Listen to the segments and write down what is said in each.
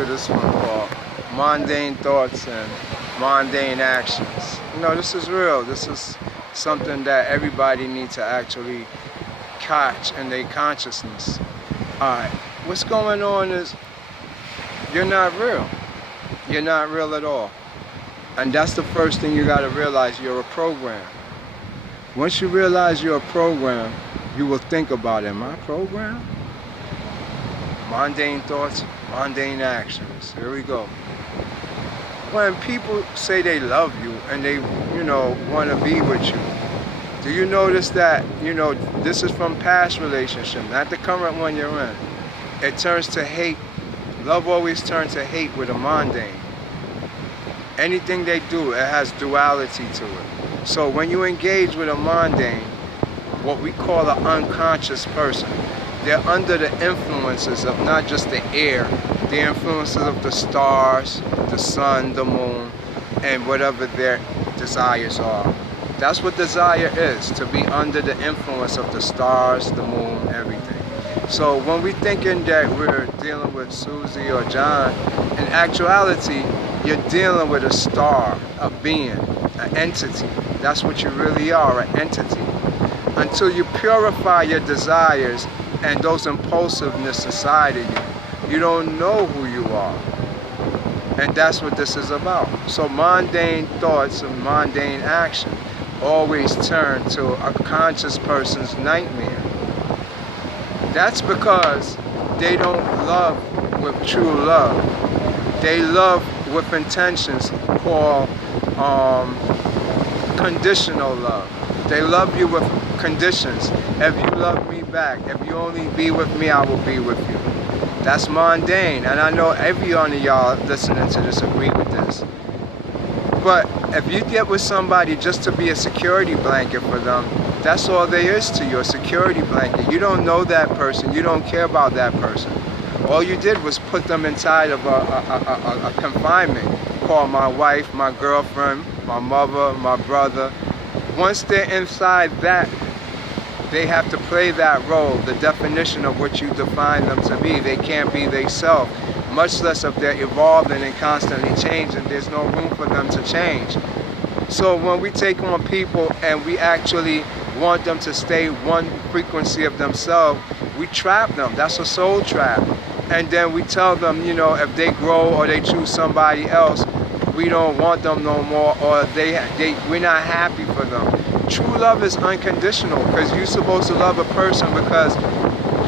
do this one called Mundane Thoughts and Mundane Actions. You know, this is real. This is something that everybody needs to actually catch in their consciousness. Alright, what's going on is you're not real. You're not real at all. And that's the first thing you got to realize. You're a program. Once you realize you're a program, you will think about, am I programmed? Mundane thoughts, mundane actions. Here we go. When people say they love you and they, want to be with you, do you notice that, this is from past relationship, not the current one you're in. It turns to hate. Love always turns to hate with a mundane. Anything they do, it has duality to it. So when you engage with a mundane, what we call an unconscious person, they're under the influences of not just the air, the influences of the stars, the sun, the moon, and whatever their desires are. That's what desire is, to be under the influence of the stars, the moon, everything. So when we're thinking that we're dealing with Susie or John, in actuality, you're dealing with a star, a being, an entity. That's what you really are, an entity. Until you purify your desires and those impulsiveness inside of you, you don't know who you are. And that's what this is about. So mundane thoughts and mundane action always turn to a conscious person's nightmare. That's because they don't love with true love. They love with intentions called conditional love. They love you with conditions. If you love me back, if you only be with me, I will be with you. That's mundane, and I know every one of y'all listening to this agree with this. But if you get with somebody just to be a security blanket for them, that's all there is to you, a security blanket. You don't know that person, you don't care about that person. All you did was put them inside of a confinement called my wife, my girlfriend, my mother, my brother. Once they're inside that, they have to play that role, the definition of what you define them to be. They can't be themselves, much less if they're evolving and constantly changing. There's no room for them to change. So when we take on people and we actually want them to stay one frequency of themselves, we trap them. That's a soul trap. And then we tell them, if they grow or they choose somebody else, we don't want them no more, or we're not happy for them. True love is unconditional, because you're supposed to love a person because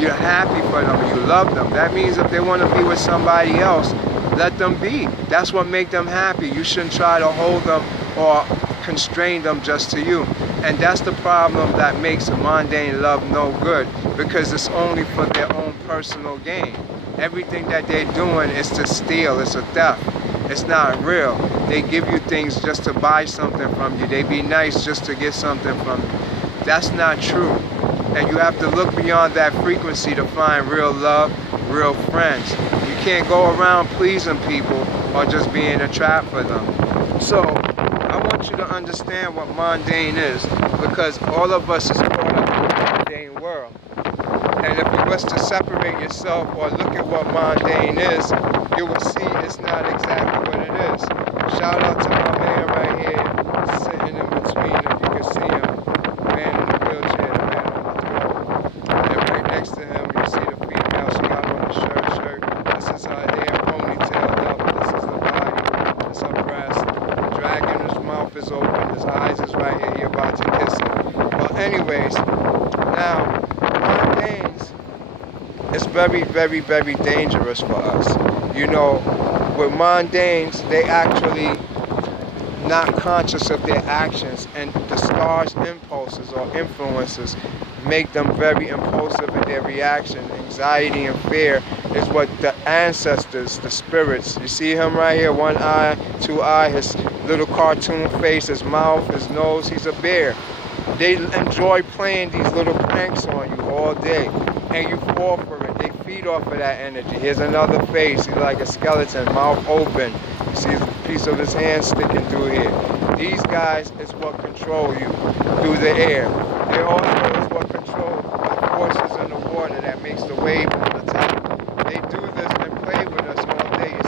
you're happy for them, you love them. That means if they want to be with somebody else, let them be. That's what makes them happy. You shouldn't try to hold them or constrain them just to you. And that's the problem that makes mundane love no good, because it's only for their own personal gain. Everything that they're doing is to steal, it's a theft. It's not real. They give you things just to buy something from you. They be nice just to get something from you. That's not true. And you have to look beyond that frequency to find real love, real friends. You can't go around pleasing people or just being a trap for them. So I want you to understand what mundane is, because all of us is caught up in the mundane world. And if you was to separate yourself or look at what mundane is, you will see it's not exactly what it is. Shout out to my man right here, sitting in between, if you can see him, man in the wheelchair, the man on the throne. And right next to him, you see the female, she got on the shirt. This is her hair ponytailed up, this is the body, this is her breast. The dragon, his mouth is open, his eyes is right here, he about to kiss her. Well, anyways, now, mundanes is very, very, very dangerous for us. With mundanes, they actually not conscious of their actions, and the stars' impulses or influences make them very impulsive in their reaction. Anxiety and fear is what the ancestors, the spirits, you see him right here, one eye, two eye, his little cartoon face, his mouth, his nose, he's a bear. They enjoy playing these little pranks on you all day, and you fall for it. They feed off of that energy. Here's another face. He's like a skeleton, mouth open. You see a piece of his hand sticking through here. These guys is what control you through the air. They also is what control the forces in the water that makes the wave on the top. They do this and play with us all day. You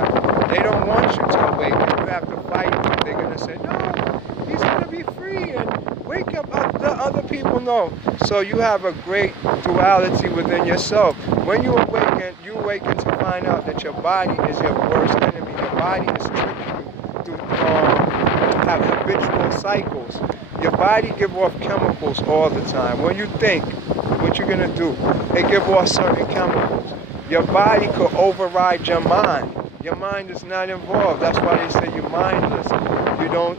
have, they don't want you to awaken. You have to fight them. They're going to say, no, he's going to be free and wake up the other people. No. So you have a great duality within yourself. When you awaken to find out that your body is your worst enemy. Your body is tricking you to have habitual cycles. Your body gives off chemicals all the time. When you think what you're going to do, they give off certain chemicals. Your body could override your mind. Your mind is not involved. That's why they say you're mindless.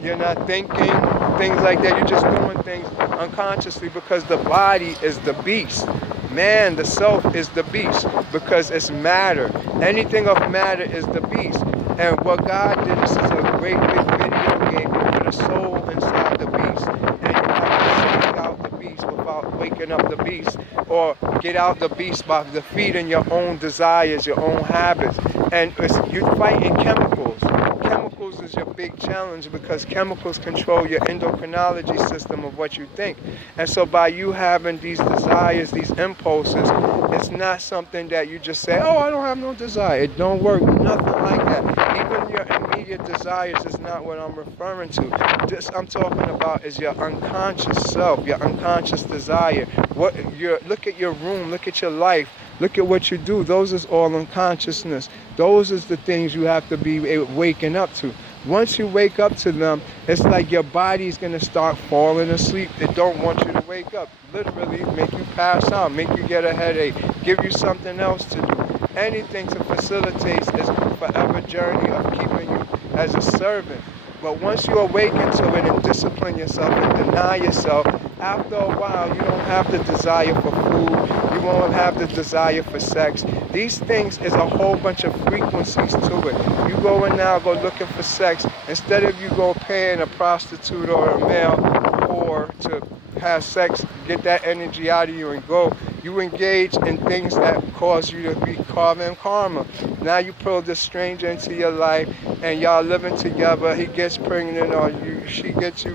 You're not thinking, things like that. You're just doing things unconsciously because the body is the beast. Man, the self is the beast because it's matter. Anything of matter is the beast. And what God did, this is a great big video game. You put a soul inside the beast. And you have to shake out the beast without waking up the beast. Or get out the beast by defeating your own desires, your own habits. And you're fighting chemicals. Chemicals is your big challenge because chemicals control your endocrinology system of what you think. And so by you having these desires, these impulses, it's not something that you just say, oh, I don't have no desire. It don't work, nothing like that. Even your immediate desires is not what I'm referring to. This I'm talking about is your unconscious self, your unconscious desire. Look at your room, look at your life. Look at what you do. Those is all unconsciousness. Those is the things you have to be waking up to. Once you wake up to them, it's like your body's going to start falling asleep. It don't want you to wake up. Literally make you pass out, make you get a headache, give you something else to do. Anything to facilitate this forever journey of keeping you as a servant. But once you awaken to it and discipline yourself and deny yourself, after a while you don't have the desire for food, you won't have the desire for sex. These things is a whole bunch of frequencies to it. You go in now, go looking for sex, instead of you go paying a prostitute or a male whore to have sex, get that energy out of you and go, you engage in things that cause you to be carving karma. Now you pull this stranger into your life and y'all living together, he gets pregnant or she gets you,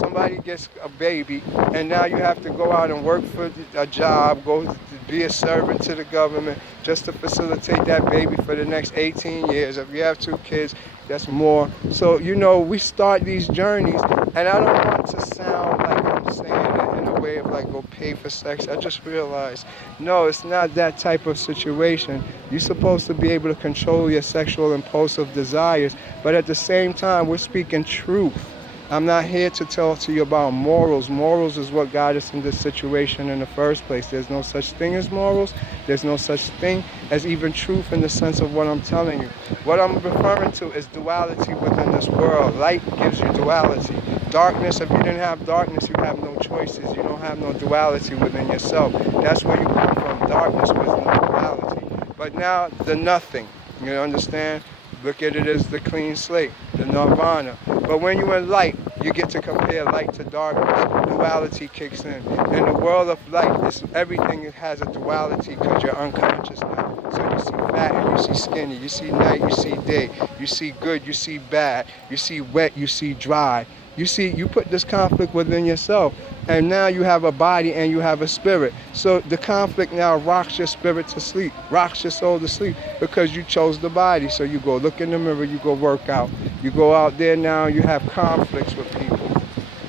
somebody gets a baby, and now you have to go out and work for a job, go to be a servant to the government just to facilitate that baby for the next 18 years. If you have 2 kids, that's more. So, we start these journeys, and I don't want to sound like I'm saying it in a way of like go pay for sex. I just realized, no, it's not that type of situation. You're supposed to be able to control your sexual impulsive desires, but at the same time, we're speaking truth. I'm not here to talk to you about morals. Morals is what got us in this situation in the first place. There's no such thing as morals. There's no such thing as even truth in the sense of what I'm telling you. What I'm referring to is duality within this world. Light gives you duality. Darkness, if you didn't have darkness, you have no choices. You don't have no duality within yourself. That's where you come from. Darkness was no duality. But now, the nothing. You understand? Look at it as the clean slate, the nirvana. But when you're in light, you get to compare light to darkness. Duality kicks in. In the world of light, everything has a duality because you're unconscious now. So you see fat and you see skinny. You see night, you see day. You see good, you see bad. You see wet, you see dry. You put this conflict within yourself, and now you have a body and you have a spirit. So the conflict now rocks your spirit to sleep, rocks your soul to sleep, because you chose the body. So you go look in the mirror, you go work out. You go out there now, you have conflicts with people.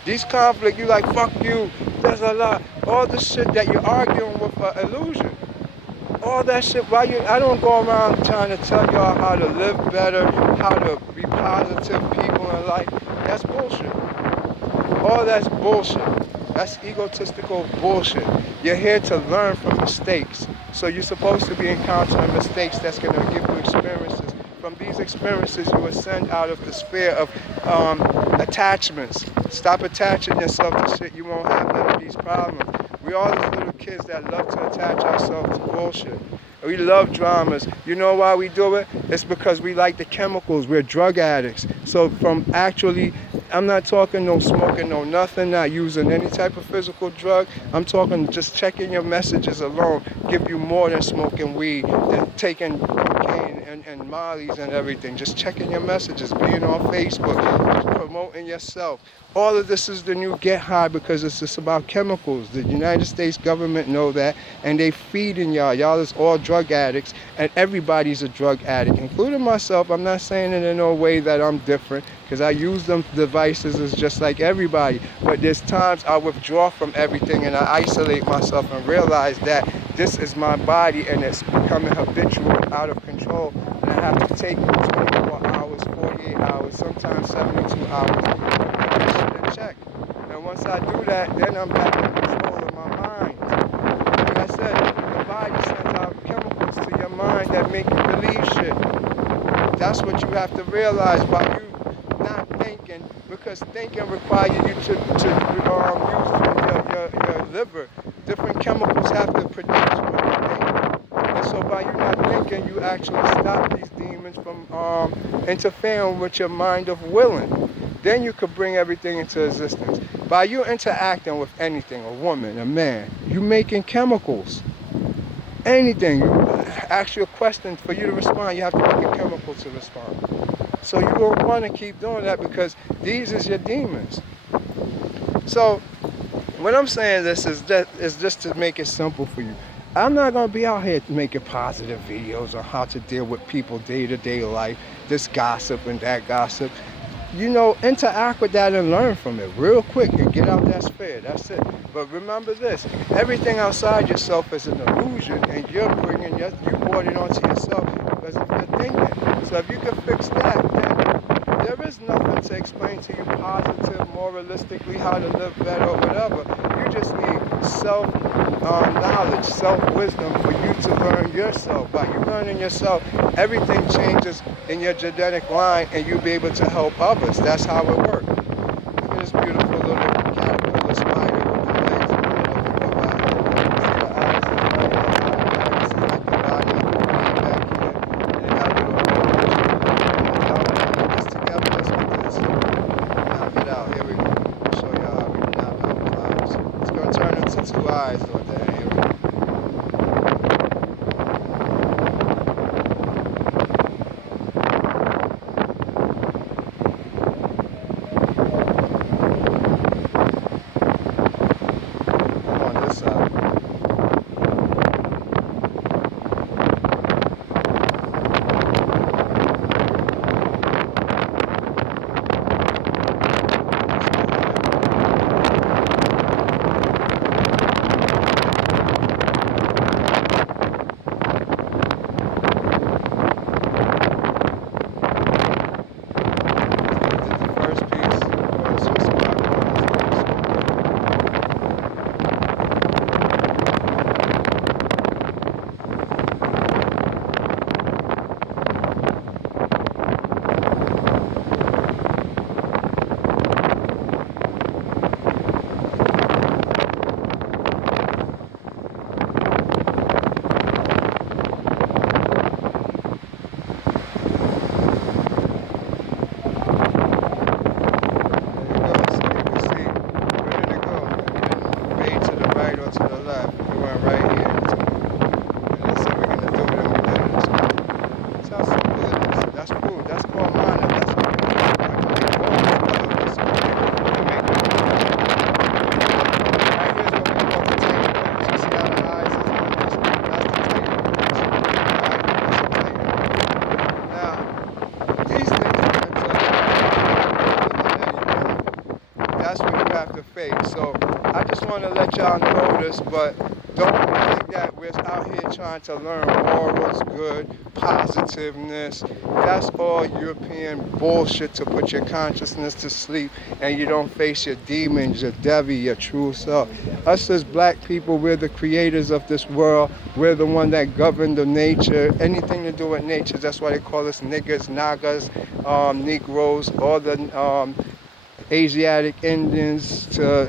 These conflicts, you like, fuck you, there's a lot. All the shit that you're arguing with illusion. All that shit, I don't go around trying to tell y'all how to live better, how to be positive people in life. That's bullshit. All that's bullshit. That's egotistical bullshit. You're here to learn from mistakes. So you're supposed to be encountering mistakes that's going to give you experiences. From these experiences, you ascend out of the sphere of attachments. Stop attaching yourself to shit. You won't have none of these problems. We all these little kids that love to attach ourselves to bullshit. We love dramas. You know why we do it? It's because we like the chemicals. We're drug addicts. So from actually, I'm not talking no smoking, no nothing, not using any type of physical drug. I'm talking just checking your messages alone give you more than smoking weed, than taking cocaine and mollies and everything, just checking your messages, being on Facebook, just promoting yourself. All of this is the new get high because it's just about chemicals. The United States government know that, and they feeding y'all. Y'all is all drug addicts, and everybody's a drug addict, including myself. I'm not saying it in no way that I'm different, because I use them devices as just like everybody. But there's times I withdraw from everything and I isolate myself and realize that this is my body and it's becoming habitual, out of control, and I have to take 24 hours, 48 hours, sometimes 72 hours to put this shit in check. And once I do that, then I'm back in control of my mind. Like I said, your body sends out chemicals to your mind that make you believe shit. That's what you have to realize by you not thinking, because thinking requires you to use your liver. Different chemicals have to produce when you think. And so by you not thinking, you actually stop these demons from interfering with your mind of willing. Then you could bring everything into existence. By you interacting with anything, a woman, a man, you making chemicals. Anything. You ask you a question, for you to respond, you have to make a chemical to respond. So you don't want to keep doing that because these is your demons. So what I'm saying this is just to make it simple for you. I'm not going to be out here making positive videos on how to deal with people day-to-day life, this gossip and that gossip. You know, interact with that and learn from it real quick and get out that sphere. That's it. But remember this, everything outside yourself is an illusion, and you brought it onto yourself because of your thinking. So if you can fix that, then there is nothing to explain to you positive, moralistically, how to live better or whatever. You just need self-knowledge, self-wisdom for you to learn yourself. By you learning yourself, everything changes in your genetic line and you'll be able to help others. That's how it works. Look at this beautiful little caterpillar spider with the legs in the middle of the body. See the eyes in the middle of the body. See like the body back here. And it got little arms. Y'all want to put this together? Let's get this. Knock it out. Here we go. I'll show y'all how we knock out clouds. It's going to turn into two eyes though. Here we go. So I just want to let y'all know this, but don't think that we're out here trying to learn morals, good, positiveness. That's all European bullshit to put your consciousness to sleep and you don't face your demons, your devil, your true self. Us as black people, we're the creators of this world. We're the one that govern the nature. Anything to do with nature, that's why they call us niggers, nagas, Negroes, all the Asiatic Indians to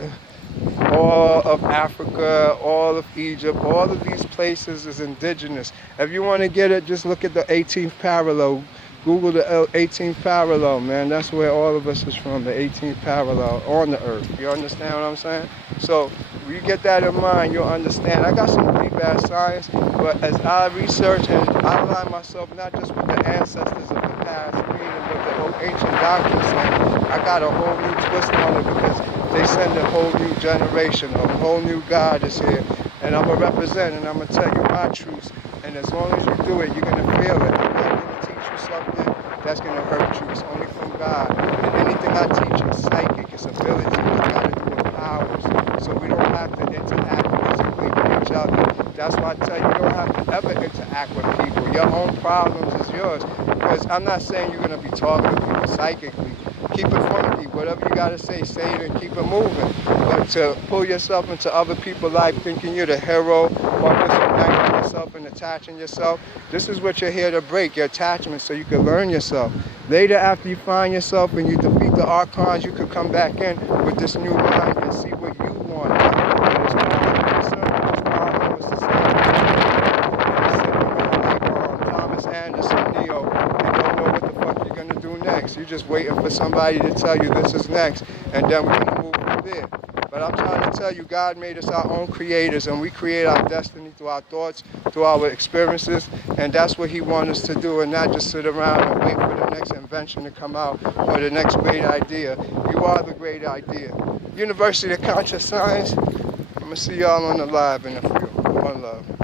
all of Africa, all of Egypt, all of these places is indigenous. If you want to get it, just look at the 18th parallel. Google the 18th parallel, man. That's where all of us is from, the 18th parallel on the earth. You understand what I'm saying? So when you get that in mind, you'll understand. I got some pretty bad science, but as I research and I align myself not just with the ancestors of the past, reading what the old ancient doctrines say, I got a whole new twist on it because they send a whole new generation, a whole new God is here. And I'm going to represent and I'm going to tell you my truths. And as long as you do it, you're going to feel it. I'm not going to teach you something that's going to hurt you. It's only from God. And anything I teach is psychic. It's ability. It's got to do with powers. So we don't have to interact physically with each other. That's why I tell you, you don't have to ever interact with people. Your own problems is yours. Because I'm not saying you're going to be talking to people psychically. Keep it funky. Whatever you got to say it and keep it moving. But to pull yourself into other people's life thinking you're the hero or just uniting yourself and attaching yourself, this is what you're here to break, your attachment, so you can learn yourself. Later, after you find yourself and you defeat the archons, you could come back in with this new mind and see what you want. And it's really simple. It's problem was the same. Abraham, Thomas Anderson, Neo, you don't know what the fuck you're going to do next. You're just waiting for somebody to tell you this is next, and then we're going to move from there. But I'm trying to tell you, God made us our own creators, and we create our destiny through our thoughts, through our experiences, and that's what He wants us to do, and not just sit around and wait for the next invention to come out or the next great idea. You are the great idea. University of Conscious Science, I'm going to see y'all on the live in a few. One love.